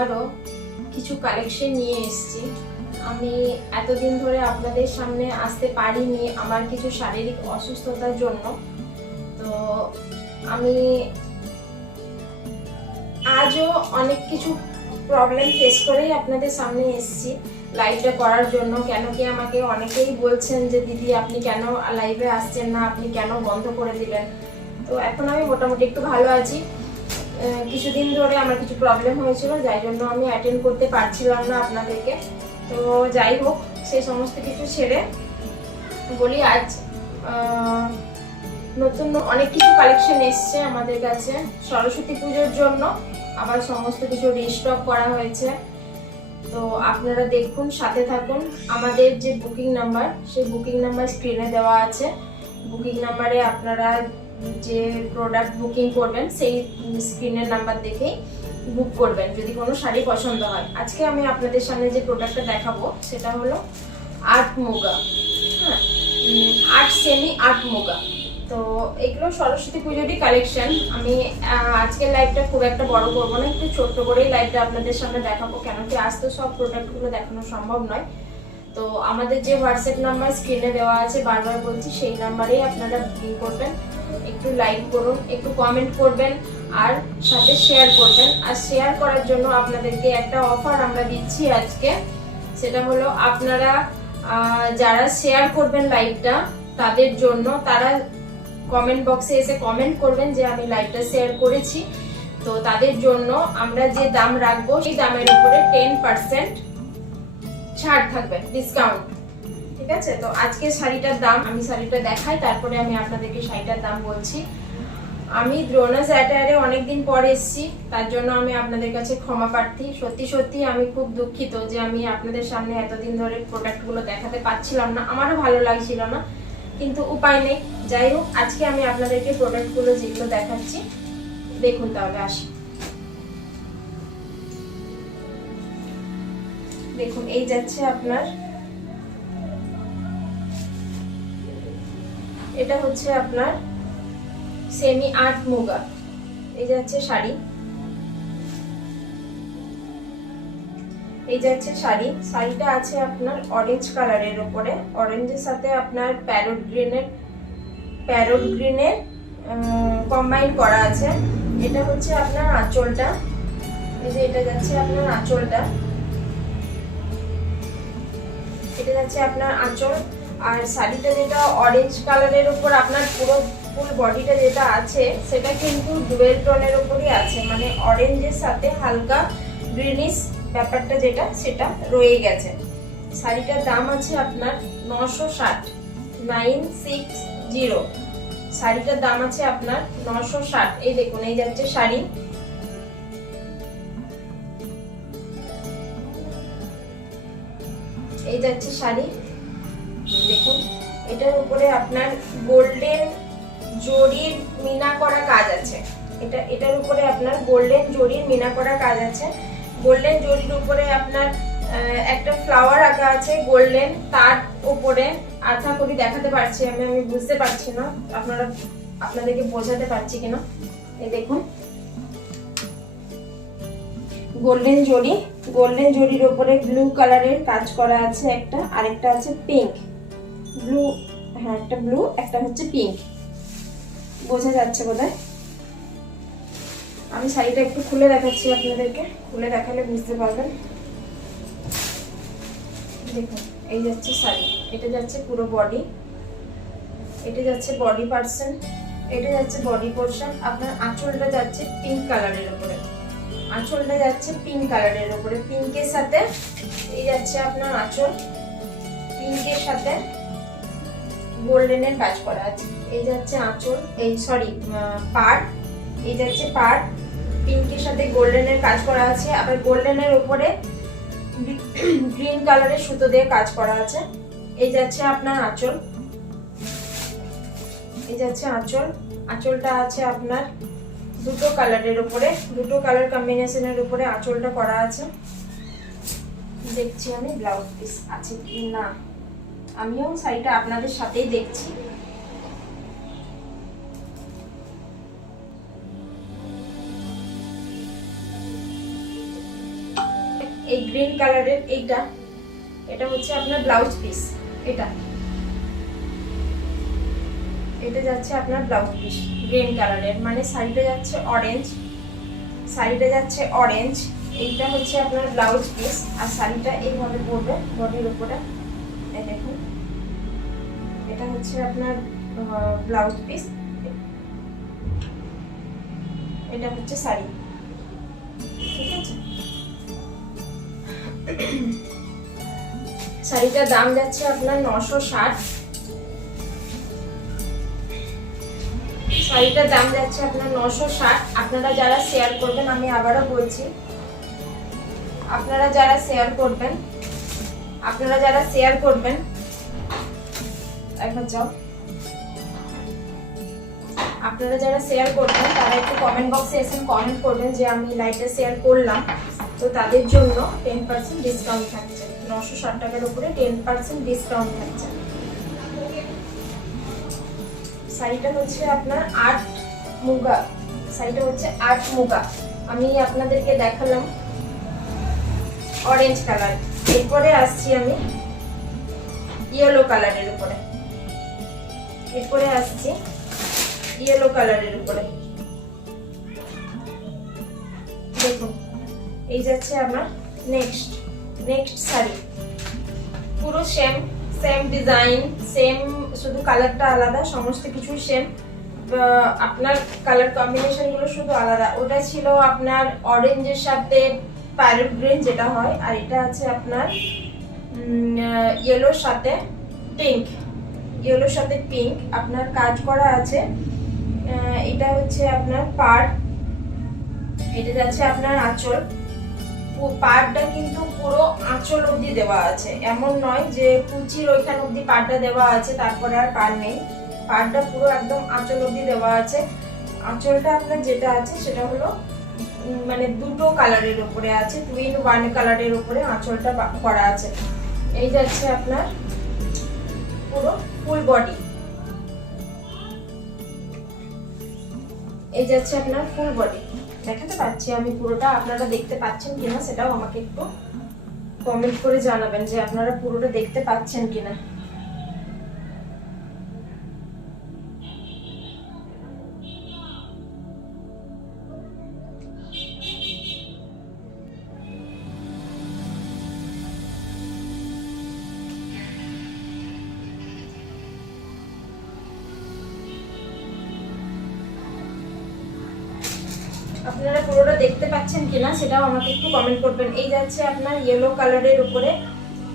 আবারও কিছু কালেকশন নিয়ে এসেছি। আমি এতদিন ধরে আপনাদের সামনে আসতে পারিনি আমার কিছু শারীরিক অসুস্থতার জন্য। তো আমি আজও অনেক কিছু প্রবলেম ফেস করেই আপনাদের সামনে এসেছি লাইভটা করার জন্য। কেন কি আমাকে অনেকেই বলছেন যে, দিদি, আপনি কেন লাইভে আসছেন না? আপনি কেন বন্ধ করে দিলেন? তো এখন আমি মোটামুটি একটু ভালো আছি। কিছুদিন ধরে আমার কিছু প্রবলেম হয়েছিল, যাই জন্য আমি অ্যাটেন্ড করতে পারছিলাম না আপনাদেরকে। তো যাই হোক সেই সমস্ত কিছু ছেড়ে বলি আজ নতুন অনেক কিছু কালেকশন এসছে আমাদের কাছে। সরস্বতী পুজোর জন্য আবার সমস্ত কিছু রিস্টক করা হয়েছে। তো আপনারা দেখুন, সাথে থাকুন। আমাদের যে বুকিং নাম্বার সেই বুকিং নাম্বার স্ক্রিনে দেওয়া আছে। বুকিং নাম্বারে আপনারা যে প্রোডাক্ট বুকিং করবেন, সেই স্ক্রিনের নাম্বার দেখেই বুক করবেন, যদি কোনো শাড়ি পছন্দ হয়। আজকে আমি আপনাদের সামনে যে প্রোডাক্টটা দেখাবো, সেটা হলো আর্ট মুগা। হ্যাঁ আর্ট সেমি আর্ট মুগা। তো এগুলো সরস্বতী পুজোরই কালেকশন আমি আজকের লাইভটা খুব একটা বড় করব না, একটু ছোট্ট করেই লাইভটা আপনাদের সামনে দেখাবো কেন কি আজ তো সব প্রোডাক্টগুলো দেখানো সম্ভব নয়। তো আমাদের যে হোয়াটসঅ্যাপ নাম্বার স্ক্রিনে দেওয়া আছে, বারবার বলছি, সেই নাম্বারেই আপনারা বুকিং করবেন। একটু লাইক করুন, একটু কমেন্ট করবেন আর সাথে শেয়ার করবেন। আর শেয়ার করার জন্য আপনাদেরকে একটা অফার আমরা দিচ্ছি আজকে। সেটা হলো আপনারা যারা শেয়ার করবেন লাইভটা তাদের জন্য তারা কমেন্ট বক্সে এসে কমেন্ট করবেন যে আমি লাইভটা শেয়ার করেছি। তো তাদের জন্য আমরা যে দাম রাখব, সেই দামের উপরে টেন পার্সেন্ট ছাড় থাকবে ডিসকাউন্ট ঠিক আছে? তো আজকে শাড়িটার দাম আমি শাড়িটা দেখাই, তারপরে আমি আপনাদেরকে শাড়িটার দাম বলছি। আমি দ্রোনাস অ্যাটায়ারে অনেকদিন পর এসেছি, তার জন্য আমি আপনাদের কাছে ক্ষমা প্রার্থী। সত্যি সত্যি আমি খুব দুঃখিত যে আমি আপনাদের সামনে এতদিন ধরে প্রোডাক্টগুলো দেখাতে পারছিলাম না। আমারও ভালো লাগছিল না, কিন্তু উপায় নেই। যাই হোক, আজকে আমি আপনাদেরকে প্রোডাক্টগুলো যেগুলো দেখাচ্ছি, দেখুন তাহলে, আসি। দেখুন, এই যাচ্ছে আপনার এটা হচ্ছে আপনার সেমি আর্ট মুগা এই যে যাচ্ছে শাড়ি। এই যাচ্ছে শাড়ি। শাড়িটা আছে আপনার অরেঞ্জ কালারের ওপরে অরেঞ্জের সাথে আপনার প্যারোট গ্রিনের প্যারোট গ্রিনের কম্বাইন করা আছে। এটা হচ্ছে আপনার আঁচলটা। এই যে এটা যাচ্ছে আপনার আঁচলটা। এটা যাচ্ছে আপনার আঁচল। আর শাড়িটা যেটা অরেঞ্জ কালারের উপর, আপনার পুরো ফুল বডিটা যেটা আছে, সেটা কিন্তু ডুয়েল টোনের উপরই আছে। মানে অরেঞ্জের সাথে হালকা গ্রিনিশ ব্যাপারটা যেটা, সেটা রয়ে গেছে। শাড়িটার দাম আছে আপনার নশো ষাট। নাইন সিক্স জিরো শাড়িটার দাম আছে আপনার নশো ষাট। এই দেখুন, এই যাচ্ছে শাড়ি। এই যাচ্ছে শাড়ি। দেখুন, এটার উপরে আপনার গোল্ডেন জরির মিনা করা কাজ আছে। এটা, এটার উপরে আপনার গোল্ডেন জরির মিনা করা কাজ আছে। গোল্ডেন জরির উপরে আপনার একটা ফ্লাওয়ার আঁকা আছে গোল্ডেন তার উপরে আশা করি দেখাতে পারছি আমি আমি বুঝতে পারছি না। আপনারা, আপনাদেরকে বোঝাতে পারছি কিনা? এই দেখুন। গোল্ডেন জরি গোল্ডেন জরির উপরে ব্লু কালারের কাজ করা আছে একটা, আরেকটা আছে পিঙ্ক ব্লু হ্যাঁ একটা ব্লু, একটা হচ্ছে পিঙ্ক। বোঝা যাচ্ছে বোধহয়? আমি শাড়িটা একটু খুলে দেখাচ্ছি আপনাদেরকে। খুলে দেখালে বুঝতে পারবেন। দেখুন, এই যাচ্ছে শাড়ি। এটা যাচ্ছে পুরো বডি এটা যাচ্ছে বডি পার্সন এটা যাচ্ছে বডি পোর্শন আপনার আঁচলটা যাচ্ছে পিঙ্ক কালারের উপরে। আঁচলটা যাচ্ছে পিঙ্ক কালারের উপরে। পিঙ্কের সাথে এই যাচ্ছে আপনার আঁচল। পিঙ্কের সাথে গোল্ডেনের কাজ করা আছে। এই যাচ্ছে আঁচল, এই সরি পাড়, এই যাচ্ছে পাড়, পিঙ্কের সাথে গোল্ডেনের কাজ করা আছে, আবার গোল্ডেনের উপরে গ্রিন কালারের সুতো দিয়ে কাজ করা আছে। এই যাচ্ছে আপনার আঁচল। এই যাচ্ছে আঁচল। আঁচলটা আছে আপনার দুটো কালারের উপরে, দুটো কালার কম্বিনেশনের উপরে আঁচলটা করা আছে। দেখছি আমি ব্লাউজ পিস আছে কি না। আমিও শাড়িটা আপনাদের সাথেই দেখছি। এই গ্রিন কালারের এইটা, এটা হচ্ছে আপনার ব্লাউজ পিস এটা। এটা যাচ্ছে আপনার ব্লাউজ পিস গ্রিন কালারের মানে শাড়িটা যাচ্ছে অরেঞ্জ শাড়িটা যাচ্ছে অরেঞ্জ এইটা হচ্ছে আপনার ব্লাউজ পিস আর শাড়িটা এইভাবে পরবে বডির উপরে। দেখুন। এটা হচ্ছে আপনার ব্লাউজ পিস এটা হচ্ছে শাড়ি। ঠিক আছে? শাড়িটার দাম যাচ্ছে আপনার নশো ষাট। শাড়িটার দাম যাচ্ছে আপনার নশো ষাট। আপনারা যারা শেয়ার করবেন, আমি আবারও বলছি, আপনারা যারা শেয়ার করবেন, আপনারা যারা শেয়ার করবেন একবার যাও। আপনারা যারা শেয়ার করবেন, তারা একটু কমেন্ট বক্সে এসে কমেন্ট করবেন যে আমি লাইভটা শেয়ার করলাম। তো তাদের জন্য টেন পার্সেন্ট ডিসকাউন্ট থাকছে। নশো ষাট টাকার উপরে টেন পার্সেন্ট ডিসকাউন্ট থাকছে। শাড়িটা হচ্ছে আপনার আট মুগা। শাড়িটা হচ্ছে আট মুগা। আমি আপনাদেরকে দেখালাম অরেঞ্জ কালার এরপরে আসছি আমি ইয়েলো কালারের উপরে। এরপরে আসছি ইয়েলো কালারের উপরে। দেখুন, এই যাচ্ছে আমার নেক্সট নেক্সট শাড়ি। পুরো সেম সেম ডিজাইন সেম শুধু কালারটা আলাদা, সমস্ত কিছুই সেম আপনার কালার কম্বিনেশনগুলো শুধু আলাদা। ওটা ছিল আপনার অরেঞ্জের সাথে প্যারেট গ্রিন যেটা হয়, আর এটা আছে আপনার ইয়েলোর সাথে পিঙ্ক ইয়েলোর সাথে পিঙ্ক আপনার কাজ করা আছে। এটা হচ্ছে আপনার পার এটা যাচ্ছে আপনার আঁচল। পাড়টা কিন্তু পুরো আঁচল অবধি দেওয়া আছে। এমন নয় যে কুচির ওইখান অবধি পাড়টা দেওয়া আছে, তারপরে আর পাড় নেই। পাড়টা পুরো একদম আঁচল অবধি দেওয়া আছে। আঁচলটা আপনার যেটা আছে, সেটা হলো মানে দুটো কালারের উপরে আছে টুইন ওয়ান কালারের উপরে আঁচলটা করা আছে। এই যাচ্ছে আপনার পুরো ফুল বডি। এই যাচ্ছে আপনার ফুল বডি। দেখাতে পাচ্ছি আমি পুরোটা, আপনারা দেখতে পাচ্ছেন কিনা সেটাও আমাকে একটু কমেন্ট করে জানাবেন যে আপনারা পুরোটা দেখতে পাচ্ছেন কিনা। পুরোটা দেখতে পাচ্ছেন কিনা সেটাও আমাকে একটু কমেন্ট করবেন। এই যাচ্ছে আপনার ইয়েলো কালারের উপরে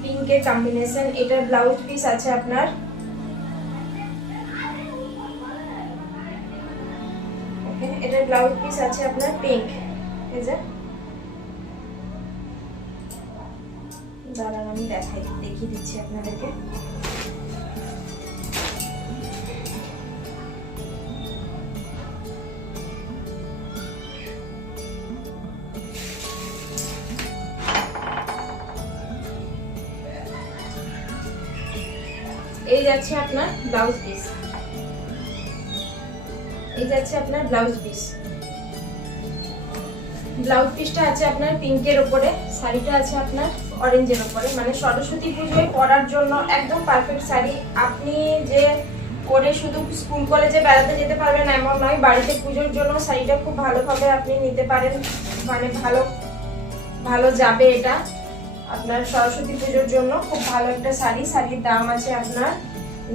পিঙ্কের কম্বিনেশন এটার ব্লাউজ পিস আছে আপনার। এটার ব্লাউজ পিস আছে আপনার পিঙ্ক দাঁড়ান, আমি দেখাই, দেখিয়ে দিচ্ছি আপনাদেরকে। যাচ্ছে আপনার ব্লাউজ পিস এই যাচ্ছে আপনার ব্লাউজ পিস ব্লাউজ পিসটা আছে আপনার পিঙ্কের উপরে, শাড়িটা আছে আপনার অরেঞ্জের উপরে। মানে সরস্বতী পুজোয় পরার জন্য একদম পারফেক্ট শাড়ি। আপনি যে পরে শুধু স্কুল কলেজে বেড়াতে যেতে পারবেন এমন নয়, বাড়িতে পুজোর জন্য শাড়িটা খুব ভালোভাবে আপনি নিতে পারেন। মানে ভালো ভালো যাবে এটা। আপনার সরস্বতী পুজোর জন্য খুব ভালো একটা শাড়ি। শাড়ির দাম আছে আপনার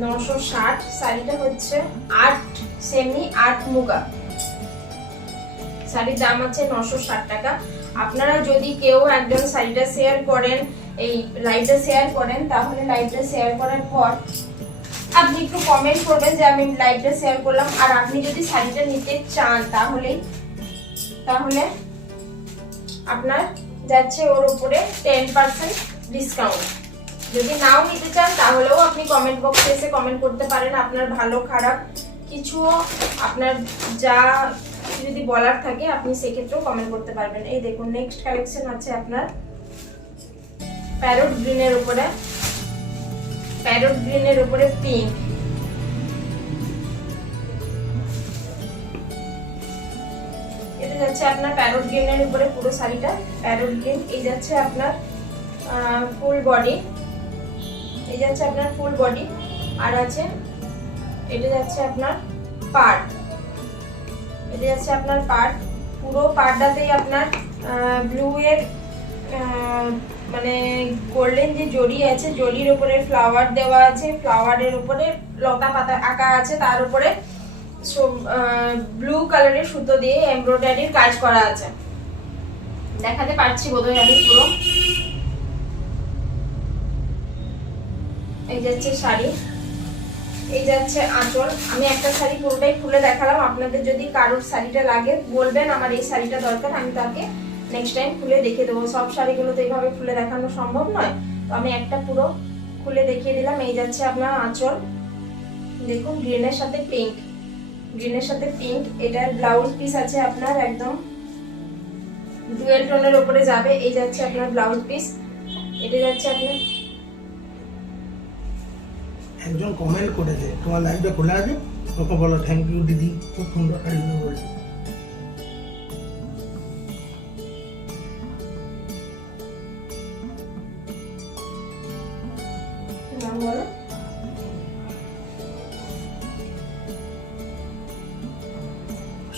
নশো ষাট, শাড়িটা হচ্ছে আট, সেমি আট মুগা। শাড়ির দাম আছে নশো ষাট টাকা। আপনারা যদি কেউ একজন শাড়িটা শেয়ার করেন, এই লাইভটা শেয়ার করেন, তাহলে লাইভটা শেয়ার করার পর আপনি একটু কমেন্ট করবেন যে আমি লাইভটা শেয়ার করলাম। আর আপনি যদি শাড়িটা নিতে চান তাহলেই তাহলে আপনার যাচ্ছে ওর উপরে টেন পার্সেন্ট ডিসকাউন্ট যদি নাও নিতে চান, তাহলেও আপনি কমেন্ট বক্সে এসে কমেন্ট করতে পারেন। আপনার ভালো, খারাপ কিছুও আপনার যা যদি বলার থাকে, আপনি সেক্ষেত্রেও কমেন্ট করতে পারবেন। এই দেখুন নেক্সট কালেকশন আছে আপনার। প্যারোট গ্রিনের উপরে। প্যারোট গ্রিনের উপরে পিঙ্ক এটা যাচ্ছে আপনার প্যারোট গ্রিনের উপরে পুরো শাড়িটা। প্যারোট গ্রিন এই যাচ্ছে আপনার ফুল বডি এই যাচ্ছে আপনার ফুল বডি আর আছে, এটা যাচ্ছে আপনার পার্ট এটা যাচ্ছে আপনার পার্ট পুরো পার্টটাতেই আপনার ব্লু এর মানে গোল্ডেন যে জড়ি আছে, জড়ির উপরে ফ্লাওয়ার দেওয়া আছে ফ্লাওয়ারের উপরে লতা পাতা আঁকা আছে, তার উপরে ব্লু কালারের সুতো দিয়ে এমব্রয়ডারির কাজ করা আছে। দেখাতে পারছি বোধহয় আমি পুরো। এই যাচ্ছে শাড়ি, এই যাচ্ছে আঁচল। আমি একটা শাড়ি পুরোটাই খুলে দেখালাম, আপনাদের যদি কারোর শাড়িটা লাগে, বলবেন আমার এই শাড়িটা দরকার, আমি তাকে নেক্সট টাইম খুলে দেখিয়ে দেবো। সব শাড়িগুলো তো এইভাবে খুলে দেখানো সম্ভব নয়। তো আমি একটা পুরো খুলে দেখিয়ে দিলাম, এই যাচ্ছে আপনার আঁচল। দেখুন গ্রিনের সাথে পিঙ্ক গ্রিনের সাথে পিঙ্ক এটার ব্লাউজ পিস আছে আপনার একদম ডুয়েল টোনের উপরে যাবে, এই যাচ্ছে আপনার ব্লাউজ পিস এটা যাচ্ছে আপনার একজন কমেন্ট করেছে তোমার লাইভটা খোলা আছে? ওকে বলো থ্যাংক ইউ দিদি। খুব সুন্দর শাড়িগুলো বলছে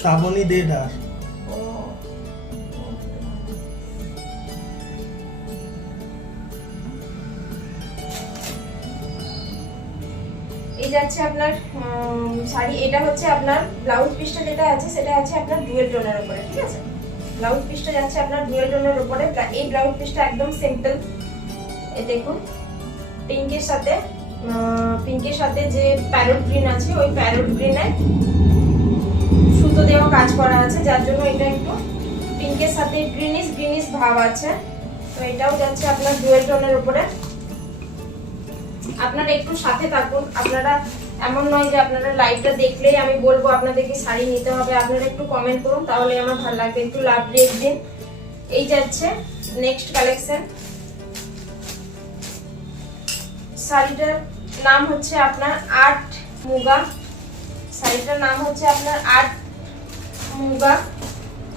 শ্রাবণী দে দাস যাচ্ছে আপনার শাড়ি, এটা হচ্ছে আপনার ব্লাউজ পিসটা যেটা আছে, সেটা আছে আপনার ডুয়েল টোনের উপরে, ঠিক আছে? ব্লাউজ পিসটা যাচ্ছে আপনার ডুয়েল টোনের উপরে এই ব্লাউজ পিসটা একদম সিম্পল এ দেখুন পিঙ্কের সাথে পিঙ্কের সাথে যে প্যারোট গ্রিন আছে, ওই প্যারোট গ্রিনে সুতো দেওয়া কাজ করা আছে, যার জন্য এটা একটু পিঙ্কের সাথে গ্রিনিশ গ্রিনিশ ভাব আছে। তো এটাও যাচ্ছে আপনার ডুয়েল টোনের উপরে। আপনারা একটু সাথে থাকুন। আপনারা এমন নয় যে আপনারা লাইভটা দেখলেই আমি বলব, আপনাদেরকে শাড়ি নিতে হবে। আপনারা একটু কমেন্ট করুন তাহলে আমার ভালো লাগবে। একটু লাভ রেট দিন। এই যাচ্ছে নেক্সট কালেকশন শাড়িটার নাম হচ্ছে আপনার আট মুগা। শাড়িটার নাম হচ্ছে আপনার আট মুগা।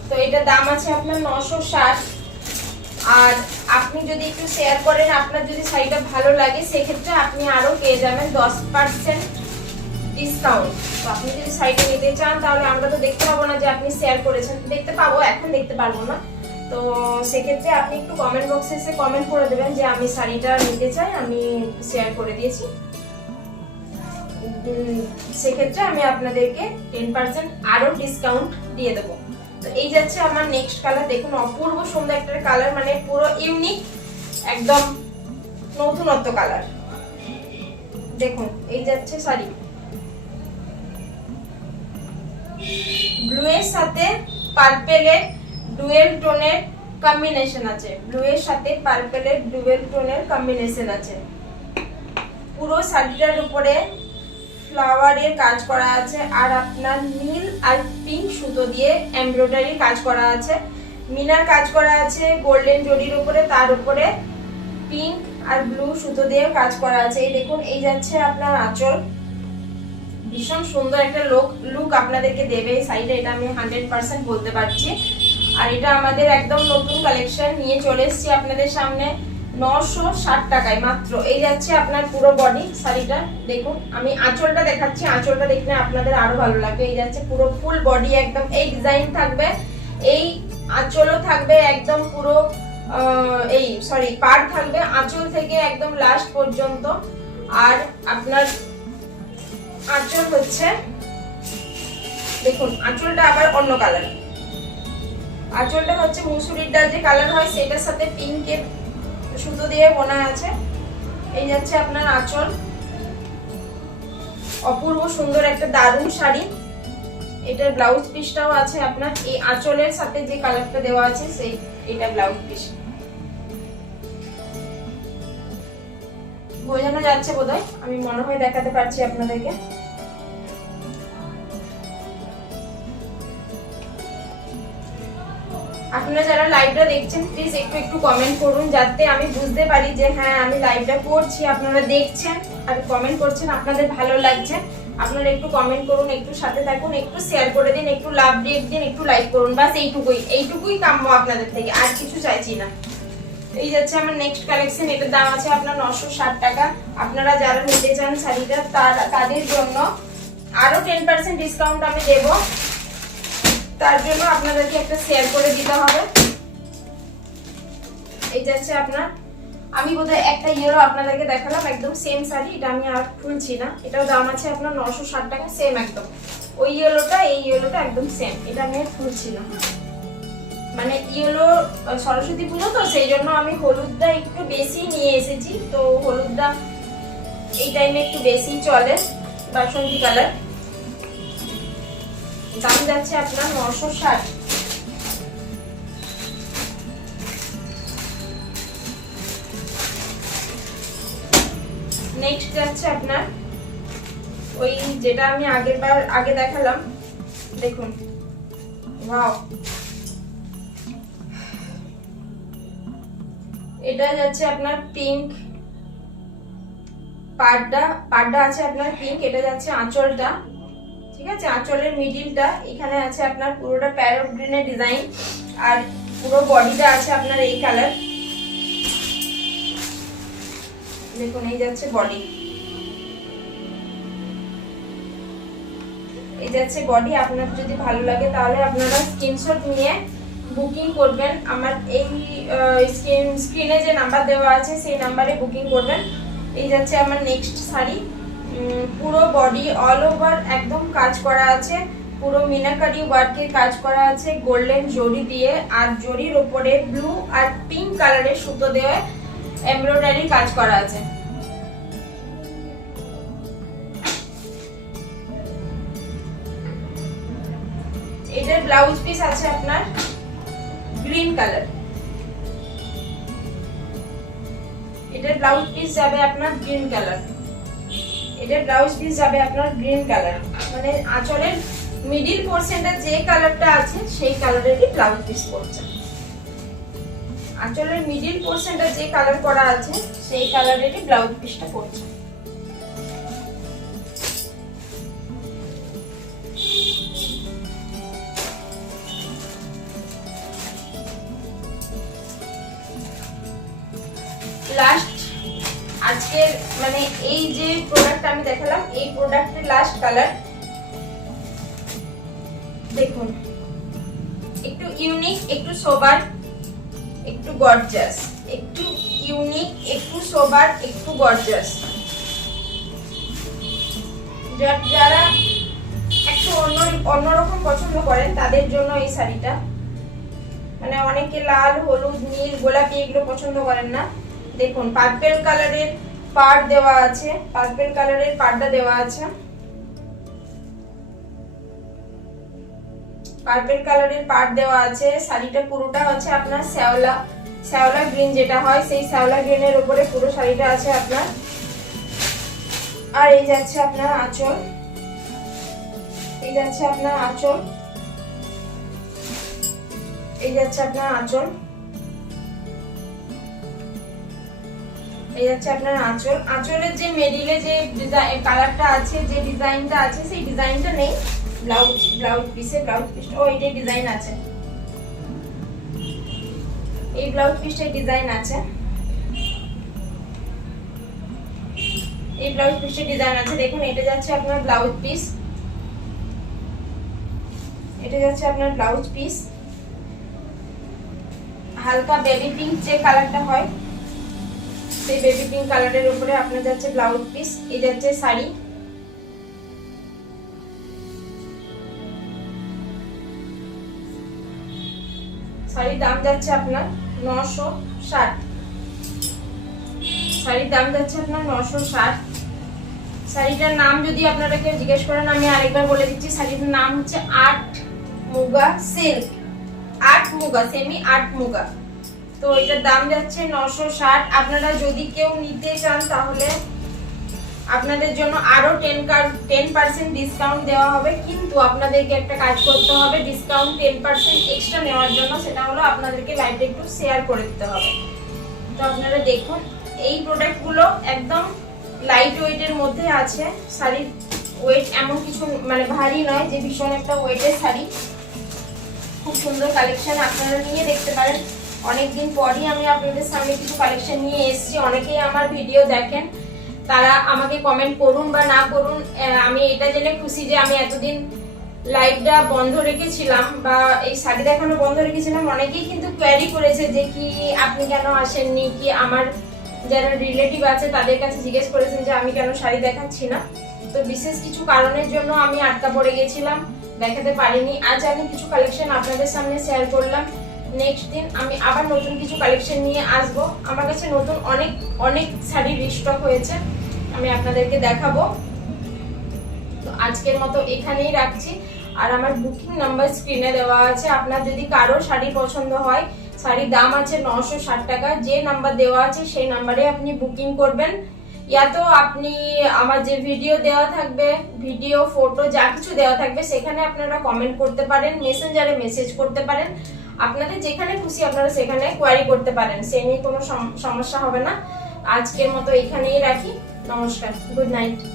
তো এটা দাম আছে আপনার নশো ষাট। আর আপনি যদি একটু শেয়ার করেন, আপনার যদি শাড়িটা ভালো লাগে, সেক্ষেত্রে আপনি আরও পেয়ে যাবেন দশ পার্সেন্ট ডিসকাউন্ট তো আপনি যদি শাড়িটা নিতে চান, তাহলে আমরা তো দেখতে পাবো না যে আপনি শেয়ার করেছেন। দেখতে পাবো, এখন দেখতে পারব না। তো সেক্ষেত্রে আপনি একটু কমেন্ট বক্সে এসে কমেন্ট করে দেবেন যে আমি শাড়িটা নিতে চাই, আমি শেয়ার করে দিয়েছি। সেক্ষেত্রে আমি আপনাদেরকে টেন পার্সেন্ট আরও ডিসকাউন্ট দিয়ে দেবো। তো এই যাচ্ছে আমার নেক্সট কালার দেখুন, অপূর্ব সুন্দর একটা কালার মানে পুরো ইউনিক একদম নতুনত্ব কালার দেখুন, এই যাচ্ছে শাড়ি ব্লু এর সাথে পার্পেলের ডুয়েল টোনের কম্বিনেশন আছে। ব্লু এর সাথে পার্পেলের ডুয়েল টোনের কম্বিনেশন আছে। পুরো শাড়িটার উপরে ফ্লাওয়ারের কাজ করা আছে আর আপনার নীল আর পিঙ্ক সুতো দিয়ে এমব্রয়ডারি কাজ করা আছে। মিনার কাজ করা আছে গোল্ডেন জরির উপরে, তার উপরে পিঙ্ক আর ব্লু সুতো দিয়ে কাজ করা আছে। এই দেখুন, এই যাচ্ছে আপনার আঁচল। ভীষণ সুন্দর একটা লুক লুক আপনাদেরকে দেবে এই সাইডে এটা আমি হান্ড্রেড পার্সেন্ট বলতে পারছি। আর এটা আমাদের একদম নতুন কালেকশন নিয়ে চলে এসেছি আপনাদের সামনে। নশো ষাট টাকায় মাত্র। এই যাচ্ছে আপনার পুরো বডি শাড়িটা। দেখুন, আমি আঁচলটা দেখাচ্ছি, আঁচলটা দেখলে আপনাদের আরও ভালো লাগবে। এই যাচ্ছে পুরো ফুল বডি একদম এই ডিজাইন থাকবে, এই আঁচলও থাকবে, একদম পুরো এই সরি পাড় থাকবে, আঁচল থেকে একদম লাস্ট পর্যন্ত। আর আপনার আঁচল হচ্ছে, দেখুন, আঁচলটা আবার অন্য কালার আঁচলটা হচ্ছে মুসুরির ডাল, যে কালার হয়, সেটার সাথে পিঙ্কের সুতো দিয়ে বোনা আছে। এই যাচ্ছে আপনার আঁচল। অপূর্ব সুন্দর একটা দারুণ শাড়ি। এটার ব্লাউজ পিসটাও আছে আপনার। এই আঁচলের সাথে যে কালারটা দেওয়া আছে, সেই এটা ব্লাউজ পিস বোঝানো যাচ্ছে বোধহয়? আমি মনে হয় দেখাতে পারছি আপনাদেরকে। আপনারা যারা লাইভটা দেখছেন প্লিজ একটু একটু কমেন্ট করুন যাতে আমি বুঝতে পারি যে হ্যাঁ আমি লাইভটা করছি, আপনারা দেখছেন আর কমেন্ট করছেন, আপনাদের ভালো লাগছে। আপনারা একটু কমেন্ট করুন, একটু সাথে থাকুন, একটু শেয়ার করে দিন, একটু লাভ রেট দিন, একটু লাইক করুন, বাস এইটুকুই এইটুকুই কাম্য আপনাদের থেকে, আর কিছু চাইছি না। এই যাচ্ছে আমার নেক্সট কালেকশন এটার দাম আছে আপনার নশো ষাট টাকা। আপনারা যারা নিতে চান শাড়িটা, তার, তাদের জন্য আরও টেন পার্সেন্ট ডিসকাউন্ট আমি দেবো। তার জন্য আপনাদেরকে একটা শেয়ার করে দিতে হবে। এই যাচ্ছে আপনার। আমি বোধহয় একটা ইয়েলো আপনাদেরকে দেখালাম, একদম সেম শাড়ি, এটা আমি আর খুলছি না। এটাও দাম আছে আপনার নশো ষাট টাকা সেম একদম। ওই ইয়েলোটা এই ইয়েলোটা একদম সেম এটা আমি আর খুলছি না। মানে ইয়েলো সরস্বতী পুজো তো, সেই জন্য আমি হলুদটা একটু বেশি নিয়ে এসেছি। তো হলুদটা এই টাইমে একটু বেশি চলে, বাসন্তী কালার দাম যাচ্ছে আপনার নশো ষাট। নেক্সট যাচ্ছে আপনার। ওই যেটা আমি আগের বার আগে দেখালাম। দেখুন। ওয়াও। এটা যাচ্ছে আপনার পিঙ্ক। পাড্ডা পাড্ডা আছে আপনার পিঙ্ক, এটা যাচ্ছে আঁচলটা। ঠিক আছে? আঁচলের মিডিলটা এখানে আছে আপনার পুরোটা প্যারট গ্রিনের ডিজাইন আর পুরো বডিটা আছে আপনার এই কালার দেখুন, এই যাচ্ছে বডি এই যাচ্ছে বডি আপনার যদি ভালো লাগে তাহলে আপনারা স্ক্রিনশট নিয়ে বুকিং করবেন। আমার এই স্ক্রিন স্ক্রিনে যে নাম্বার দেওয়া আছে, সেই নাম্বারে বুকিং করবেন। এই যাচ্ছে আমার নেক্সট শাড়ি। পুরো বডি অল ওভার একদম কাজ করা আছে, পুরো মিনাকারি ওয়ার্কের কাজ করা আছে গোল্ডেন জরি দিয়ে, আর জরির ওপরে ব্লু আর পিঙ্ক কালারের সুতো দিয়ে এমব্রয়ডারি কাজ করা আছে। এটার ব্লাউজ পিস আছে আপনার গ্রিন কালার এটার ব্লাউজ পিস যাবে আপনার গ্রিন কালার এটার ব্লাউজ পিস যাবে আপনার গ্রিন কালার মানে আঁচলের মিডিল পোর্শনটা যে কালারটা আছে, সেই কালারেরই ব্লাউজ পিস পড়ছে। আঁচলের মিডিল পোর্শনটা যে কালার করা আছে, সেই কালারেরই ব্লাউজ পিসটা পড়ছে। আজকের মানে এই যে প্রোডাক্ট আমি দেখালাম, এই প্রোডাক্টের লাস্ট কালার দেখুন, একটু ইউনিক একটু সোবার একটু গর্জাস একটু ইউনিক একটু সোবার একটু গর্জাস যারা একটু অন্য, অন্যরকম পছন্দ করেন, তাদের জন্য এই শাড়িটা। মানে অনেকে লাল, হলুদ, নীল, গোলাপি এগুলো পছন্দ করেন না। দেখুন পার্পেল কালারের পাড় দেওয়া আছে, পার্পেল কালারের পাড়টা দেওয়া আছে। পার্পেল কালারের পাড় দেওয়া আছে, শাড়িটা পুরোটা হচ্ছে আপনার শ্যাওলা শ্যাওলা গ্রিন যেটা হয়, সেই শ্যাওলা গ্রিনের উপরে পুরো শাড়িটা আছে আপনার। আর এই যাচ্ছে আপনার আঁচল, এই যাচ্ছে আপনার আঁচল, এই যাচ্ছে আপনার আঁচল। এই যাচ্ছে আপনার আঁচল। আঁচলের যে মেডিলে যে কালারটা আছে, যে ডিজাইনটা আছে, সেই ডিজাইনটা নেই। ব্লাউজ ব্লাউজ পিসে ব্লাউজ পিস ও, এটাই ডিজাইন আছে। এই ব্লাউজ পিসটাই ডিজাইন আছে। এই ব্লাউজ পিসটার ডিজাইন আছে। দেখুন, এটা যাচ্ছে আপনার ব্লাউজ পিস এটা যাচ্ছে আপনার ব্লাউজ পিস হালকা বেবি পিঙ্ক যে কালারটা হয় সেই বেবি পিঙ্ক কালারের উপরে আপনার যাচ্ছে ব্লাউজ পিস এই যাচ্ছে শাড়ি। শাড়ির দাম যাচ্ছে আপনার নশো ষাট। শাড়ির দাম যাচ্ছে আপনার নশো ষাট। শাড়িটার নাম যদি আপনারা কেউ জিজ্ঞেস করেন, আমি আরেকবার বলে দিচ্ছি শাড়িটার নাম হচ্ছে আট মুগা সিল্ক আট মুগা সেমি আট মুগা। তো এটার দাম যাচ্ছে নশো ষাট। আপনারা যদি কেউ নিতে চান তাহলে আপনাদের জন্য আরও টেন টেন পার্সেন্ট ডিসকাউন্ট দেওয়া হবে। কিন্তু আপনাদেরকে একটা কাজ করতে হবে ডিসকাউন্ট টেন পার্সেন্ট এক্সট্রা নেওয়ার জন্য। সেটা হলো আপনাদেরকে লাইভটা একটু শেয়ার করে দিতে হবে। তো আপনারা দেখুন, এই প্রোডাক্টগুলো একদম লাইট ওয়েটের মধ্যে আছে। শাড়ির ওয়েট এমন কিছু মানে ভারী নয়, যে ভীষণ একটা ওয়েটের শাড়ি। খুব সুন্দর কালেকশন আপনারা নিয়ে দেখতে পারেন। অনেকদিন পরই আমি আপনাদের সামনে কিছু কালেকশন নিয়ে এসেছি। অনেকেই আমার ভিডিও দেখেন। তারা আমাকে কমেন্ট করুন বা না করুন আমি এটা জেনে খুশি যে আমি এতদিন লাইভটা বন্ধ রেখেছিলাম বা এই শাড়ি দেখানো বন্ধ রেখেছিলাম। অনেকেই কিন্তু কোয়ারি করেছে যে কি আপনি কেন আসেননি? কি আমার যারা রিলেটিভ আছে তাদের কাছে জিজ্ঞেস করেছেন যে আমি কেন শাড়ি দেখাচ্ছি না? তো বিশেষ কিছু কারণের জন্য আমি আটকা পড়ে গেছিলাম, দেখাতে পারিনি। আজ আমি কিছু কালেকশন আপনাদের সামনে শেয়ার করলাম। নেক্সট দিন আমি আবার নতুন কিছু কালেকশন নিয়ে আসব। আমার কাছে নতুন অনেক অনেক শাড়ি রিস্টক হয়েছে। আমি আপনাদেরকে দেখাবো। তো আজকের মতো এখানেই রাখছি। আর আমার বুকিং নাম্বার স্ক্রিনে দেওয়া আছে। আপনার যদি কারও শাড়ি পছন্দ হয়, শাড়ির দাম আছে নশো ষাট টাকা। যে নাম্বার দেওয়া আছে, সেই নাম্বারে আপনি বুকিং করবেন। ইয়া তো আপনি আমার যে ভিডিও দেওয়া থাকবে ভিডিও ফটো যা কিছু দেওয়া থাকবে, সেখানে আপনারা কমেন্ট করতে পারেন মেসেঞ্জারে মেসেজ করতে পারেন। আপনাদের যেখানে খুশি আপনারা সেখানে কোয়ারি করতে পারেন। সে নিয়ে কোনো সম- সমস্যা হবে না। আজকের মতো এখানেই রাখি। নমস্কার। Good night